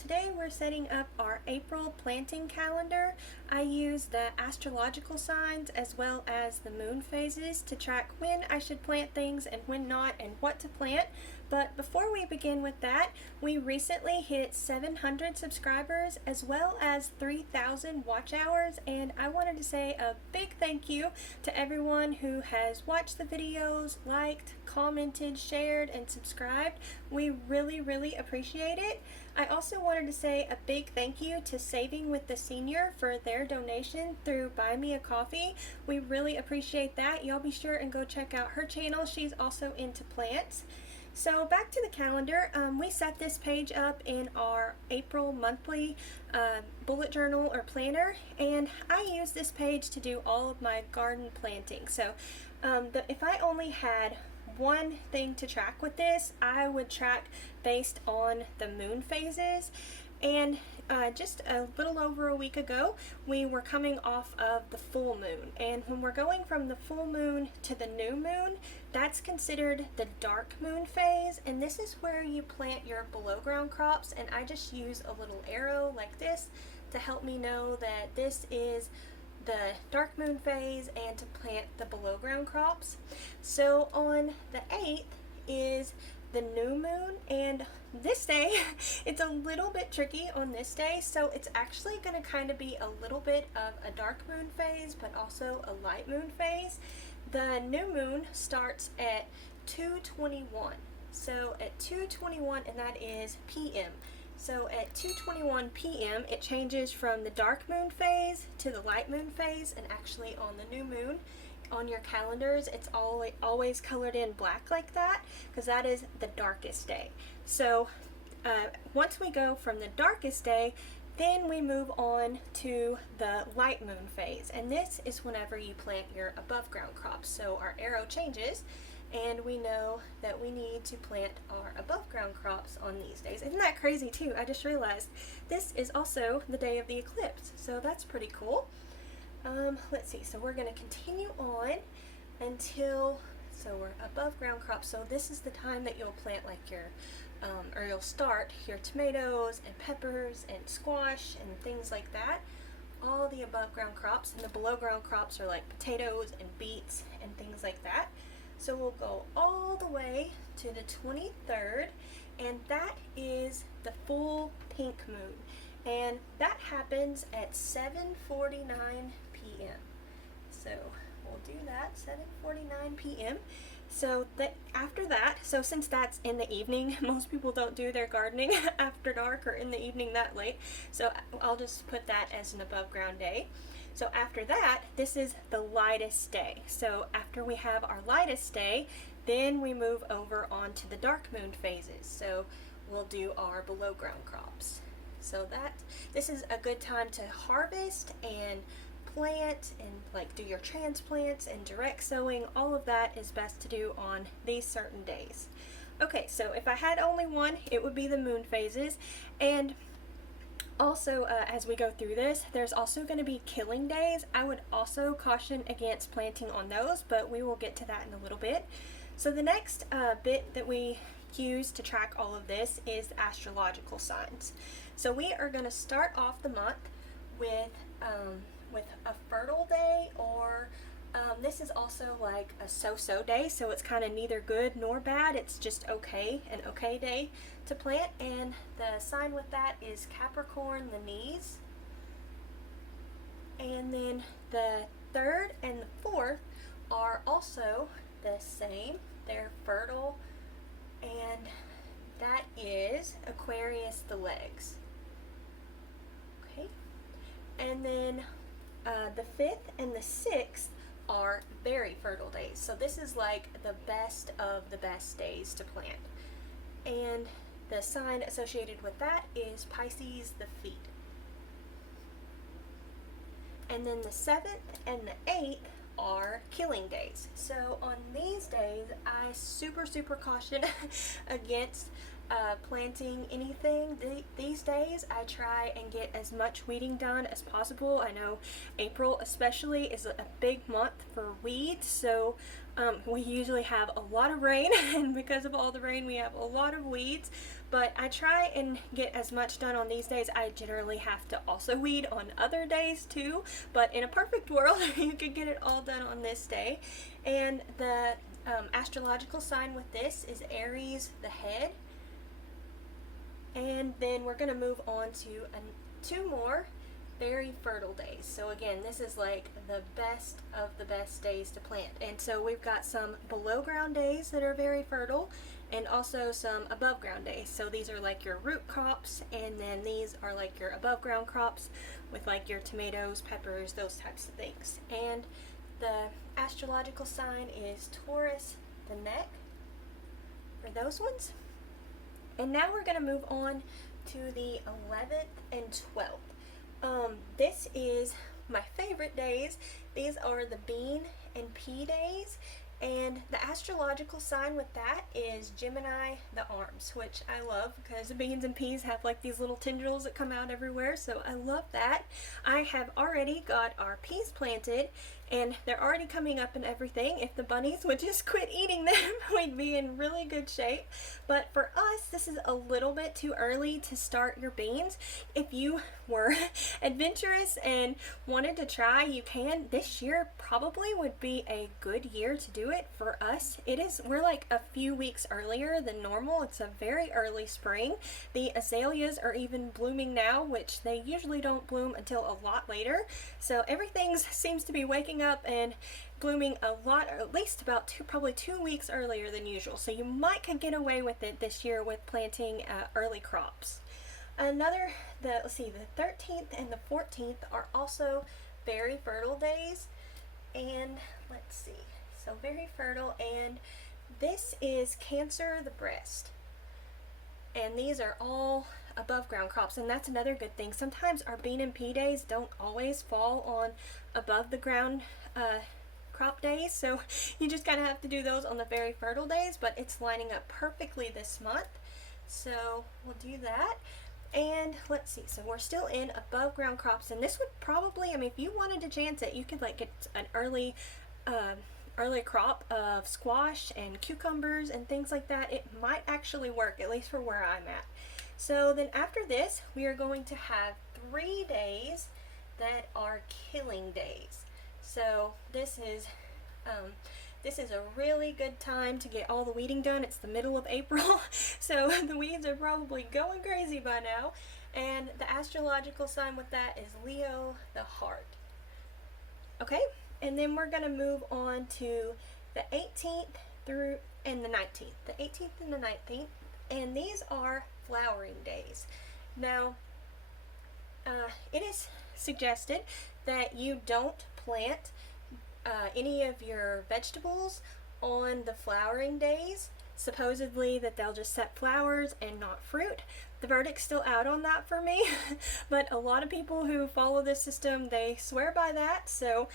today we're setting up our April planting calendar. I use the astrological signs as well as the moon phases to track when I should plant things and when not and what to plant. But before we begin with that, we recently hit 700 subscribers as well as 3,000 watch hours, and I wanted to say a big thank you to everyone who has watched the videos, liked, commented, shared, and subscribed. We really appreciate it. I also wanted to say a big thank you to Saving with the Senior for their donation through Buy Me a Coffee. We really appreciate that. Y'all be sure and go check out her channel. She's also into plants. So back to the calendar, we set this page up in our April monthly bullet journal or planner, and I use this page to do all of my garden planting. So if I only had one thing to track with this, I would track based on the moon phases. And just a little over a week ago, we were coming off of the full moon. And when we're going from the full moon to the new moon, that's considered the dark moon phase. And this is where you plant your below ground crops. And I just use a little arrow like this to help me know that this is the dark moon phase and to plant the below ground crops. So on the 8th is the new moon, and this day it's a little bit tricky on this day, so it's actually going to kind of be a little bit of a dark moon phase but also a light moon phase. The new moon starts at 2:21, so at 2:21, and that is p.m. So at 2:21 p.m. it changes from the dark moon phase to the light moon phase, and actually on the new moon on your calendars it's always colored in black like that because that is the darkest day. So once we go from the darkest day, then we move on to the light moon phase, and this is whenever you plant your above ground crops. So our arrow changes and we know that we need to plant our above ground crops on these days. Isn't that crazy too? I just realized this is also the day of the eclipse, so that's pretty cool. Let's see, so we're going to continue on until, so we're above ground crops, so this is the time that you'll plant like your, or you'll start your tomatoes and peppers and squash and things like that, all the above ground crops, and the below ground crops are like potatoes and beets and things like that. So we'll go all the way to the 23rd, and that is the full pink moon, and that happens at 7:49 p.m. So we'll do that, 7:49 p.m. So that after that, so since that's in the evening, most people don't do their gardening after dark or in the evening that late, so I'll just put that as an above ground day. So after that, this is the lightest day. So after we have our lightest day, then we move over onto the dark moon phases. So we'll do our below ground crops. So this is a good time to harvest and plant and like do your transplants and direct sowing. All of that is best to do on these certain days. Okay, so if I had only one, it would be the moon phases. And also, as we go through this, there's also going to be killing days. I would also caution against planting on those, but we will get to that in a little bit. So the next bit that we use to track all of this is the astrological signs. So we are going to start off the month with a fertile day, or this is also like a so-so day, so it's kind of neither good nor bad. It's just okay, an okay day to plant, and the sign with that is Capricorn, the knees. And then the 3rd and the 4th are also the same. They're fertile, and that is Aquarius, the legs. Okay, and then the 5th and the 6th are very fertile days. So this is like the best of the best days to plant. And the sign associated with that is Pisces, the feet. And then the 7th and the 8th are killing days. So on these days, I super caution against planting anything these days. I try and get as much weeding done as possible. I know April especially is a big month for weeds, so we usually have a lot of rain, and because of all the rain we have a lot of weeds, but I try and get as much done on these days. I generally have to also weed on other days too, but in a perfect world you could get it all done on this day. And the astrological sign with this is Aries, the head. And then we're going to move on to two more very fertile days. So again, this is like the best of the best days to plant. And so we've got some below ground days that are very fertile, and also some above ground days. So these are like your root crops, and then these are like your above ground crops with like your tomatoes, peppers, those types of things. And the astrological sign is Taurus, the neck, for those ones. And now we're going to move on to the 11th and 12th. This is my favorite days. These are the bean and pea days. And the astrological sign with that is Gemini, the arms, which I love because the beans and peas have like these little tendrils that come out everywhere, so I love that. I have already got our peas planted, and they're already coming up and everything. If the bunnies would just quit eating them, we'd be in really good shape. But for us, this is a little bit too early to start your beans. If you were adventurous and wanted to try, you can. This year probably would be a good year to do it. For us, we're like a few weeks earlier than normal. It's a very early spring. The azaleas are even blooming now, which they usually don't bloom until a lot later. So everything seems to be waking up and blooming a lot, or at least about probably 2 weeks earlier than usual. So you might could get away with it this year with planting early crops. The 13th and the 14th are also very fertile days. And let's see, so very fertile, and this is Cancer, the breast. And these are all above ground crops, and that's another good thing. Sometimes our bean and pea days don't always fall on above the ground crop days, so you just kind of have to do those on the very fertile days, but it's lining up perfectly this month, so we'll do that. And let's see, so we're still in above ground crops, and this would probably, I mean, if you wanted to chance it, you could like get an early crop of squash and cucumbers and things like that. It might actually work, at least for where I'm at. So then after this, we are going to have 3 days that are killing days. So this is a really good time to get all the weeding done. It's the middle of April, so the weeds are probably going crazy by now. And the astrological sign with that is Leo, the heart. Okay, and then we're going to move on to the 18th through and the 19th. The 18th and the 19th, and these are flowering days. Now, it is suggested that you don't plant any of your vegetables on the flowering days. Supposedly that they'll just set flowers and not fruit. The verdict's still out on that for me, but a lot of people who follow this system, they swear by that, so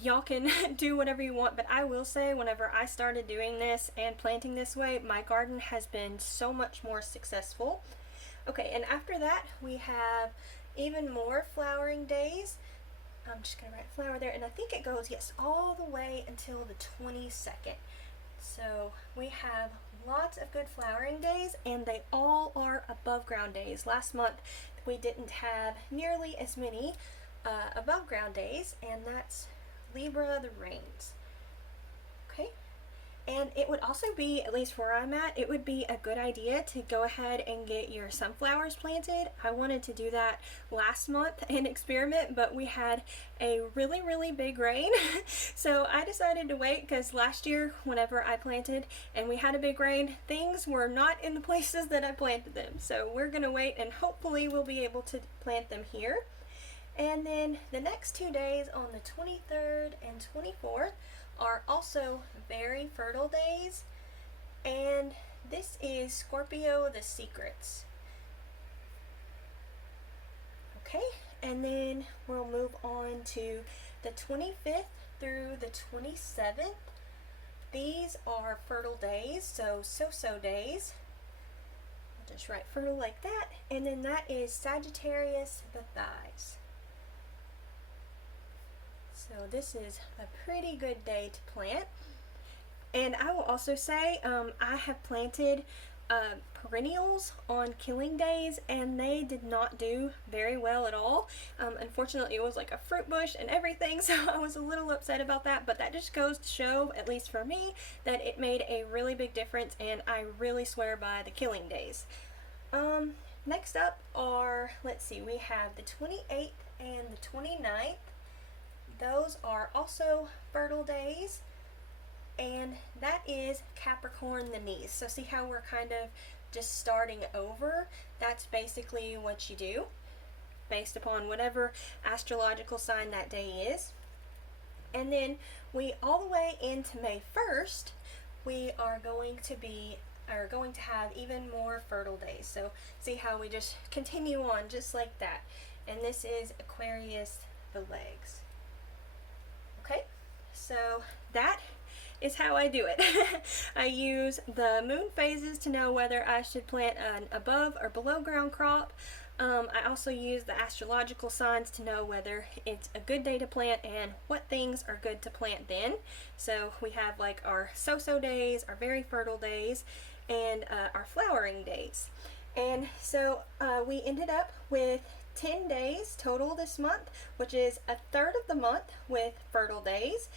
y'all can do whatever you want. But I will say, whenever I started doing this and planting this way, my garden has been so much more successful. Okay, and after that we have even more flowering days. I'm just going to write flower there, and I think it goes, yes, all the way until the 22nd. So we have lots of good flowering days, and they all are above ground days. Last month we didn't have nearly as many above ground days, and that's Libra, the rains. Okay. And it would also be, at least where I'm at, it would be a good idea to go ahead and get your sunflowers planted. I wanted to do that last month and experiment, but we had a really, really big rain. So I decided to wait, because last year whenever I planted and we had a big rain, things were not in the places that I planted them. So we're going to wait, and hopefully we'll be able to plant them here. And then the next 2 days, on the 23rd and 24th, are also very fertile days, and this is Scorpio, the secrets. Okay, and then we'll move on to the 25th through the 27th. These are fertile days, so days. Just right fertile like that. And then that is Sagittarius, the thighs. So this is a pretty good day to plant. And I will also say I have planted perennials on killing days, and they did not do very well at all. Unfortunately, it was like a fruit bush and everything, so I was a little upset about that, but that just goes to show, at least for me, that it made a really big difference, and I really swear by the killing days. Next up are, let's see, we have the 28th and the 29th. Those are also fertile days, and that is Capricorn the knees. So see how we're kind of just starting over? That's basically what you do based upon whatever astrological sign that day is. And then we all the way into May 1st, we are going to have even more fertile days. So see how we just continue on just like that. And this is Aquarius the legs. Okay, so that is how I do it. I use the moon phases to know whether I should plant an above or below ground crop. I also use the astrological signs to know whether it's a good day to plant and what things are good to plant then. So we have like our so-so days, our very fertile days, and our flowering days. And so we ended up with 10 days total this month, which is a third of the month with fertile days.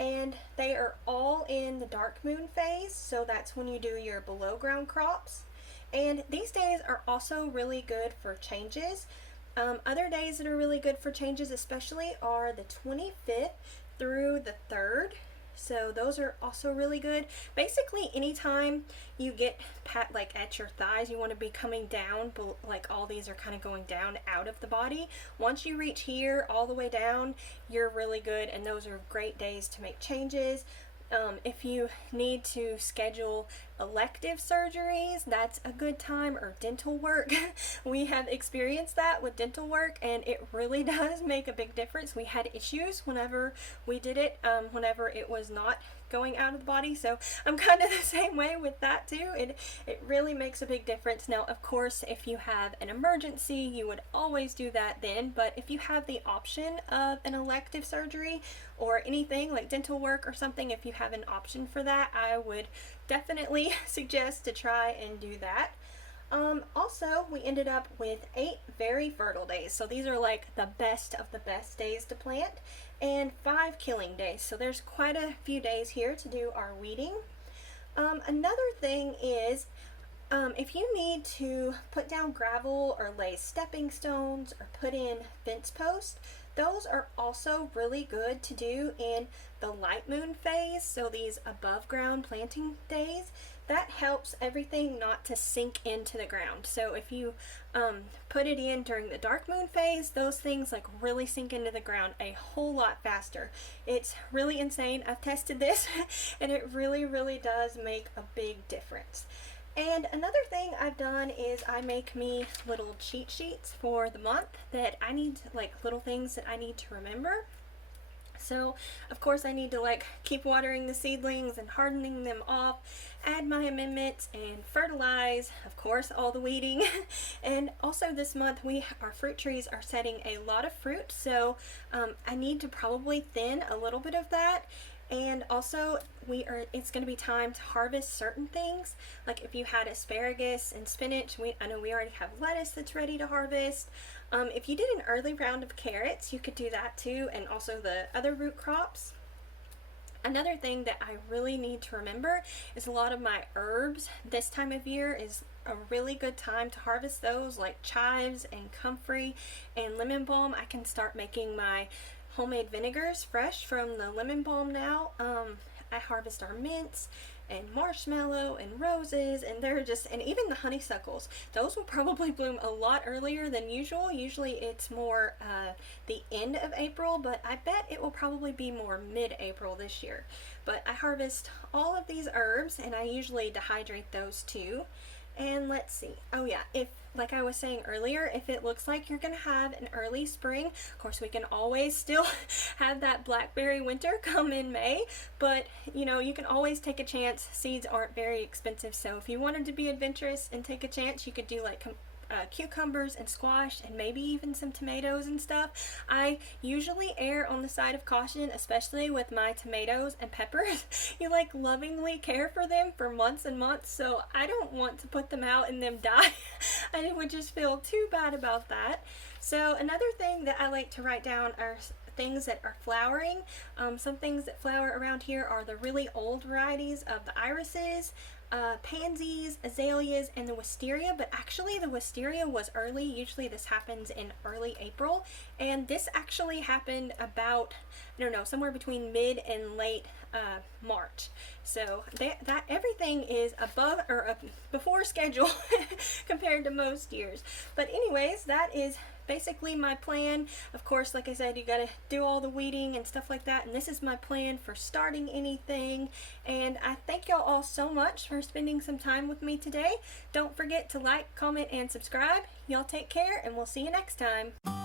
And they are all in the dark moon phase, so that's when you do your below ground crops. And these days are also really good for changes. Other days that are really good for changes especially are the 25th through the 3rd. So those are also really good. Basically anytime you get like at your thighs, you want to be coming down, like all these are kind of going down out of the body. Once you reach here all the way down, you're really good, and those are great days to make changes. If you need to schedule elective surgeries, that's a good time, or dental work. We have experienced that with dental work, and it really does make a big difference. We had issues whenever we did it, whenever it was not going out of the body, so I'm kind of the same way with that too. It really makes a big difference. Now, of course, if you have an emergency, you would always do that then, but if you have the option of an elective surgery or anything like dental work or something, if you have an option for that, I would definitely suggest to try and do that. Also, we ended up with 8 very fertile days, so these are like the best of the best days to plant, and 5 killing days, so there's quite a few days here to do our weeding. Another thing is, if you need to put down gravel or lay stepping stones or put in fence posts, those are also really good to do in the light moon phase, so these above ground planting days. That helps everything not to sink into the ground. So if you put it in during the dark moon phase, those things like really sink into the ground a whole lot faster. It's really insane. I've tested this and it really, really does make a big difference. And another thing I've done is I make me little cheat sheets for the month that I need, like little things that I need to remember. So of course I need to like keep watering the seedlings and hardening them off, add my amendments, and fertilize, of course, all the weeding. And also this month our fruit trees are setting a lot of fruit, so I need to probably thin a little bit of that. And also it's going to be time to harvest certain things, like if you had asparagus and spinach, I know we already have lettuce that's ready to harvest. If you did an early round of carrots, you could do that too, and also the other root crops. Another thing that I really need to remember is a lot of my herbs. This time of year is a really good time to harvest those, like chives and comfrey and lemon balm. I can start making my homemade vinegars fresh from the lemon balm now. I harvest our mints and marshmallow and roses, and and even the honeysuckles. Those will probably bloom a lot earlier than usual. Usually it's more the end of April, but I bet it will probably be more mid-April this year. But I harvest all of these herbs, and I usually dehydrate those too. And let's see, oh yeah, if like I was saying earlier, if it looks like you're gonna have an early spring, of course we can always still have that blackberry winter come in May, but you know, you can always take a chance. Seeds aren't very expensive, so if you wanted to be adventurous and take a chance, you could do like cucumbers and squash and maybe even some tomatoes and stuff. I usually err on the side of caution, especially with my tomatoes and peppers. You like lovingly care for them for months and months, so I don't want to put them out and them die. I would just feel too bad about that. So another thing that I like to write down are things that are flowering. Some things that flower around here are the really old varieties of the irises, pansies, azaleas, and the wisteria, but actually the wisteria was early. Usually this happens in early April, and this actually happened about, I don't know, somewhere between mid and late March. So that everything is above or before schedule compared to most years. But anyways, that is basically my plan. Of course, like I said, you gotta do all the weeding and stuff like that, and this is my plan for starting anything. And I thank y'all all so much for spending some time with me today. Don't forget to like, comment, and subscribe. Y'all take care, and we'll see you next time.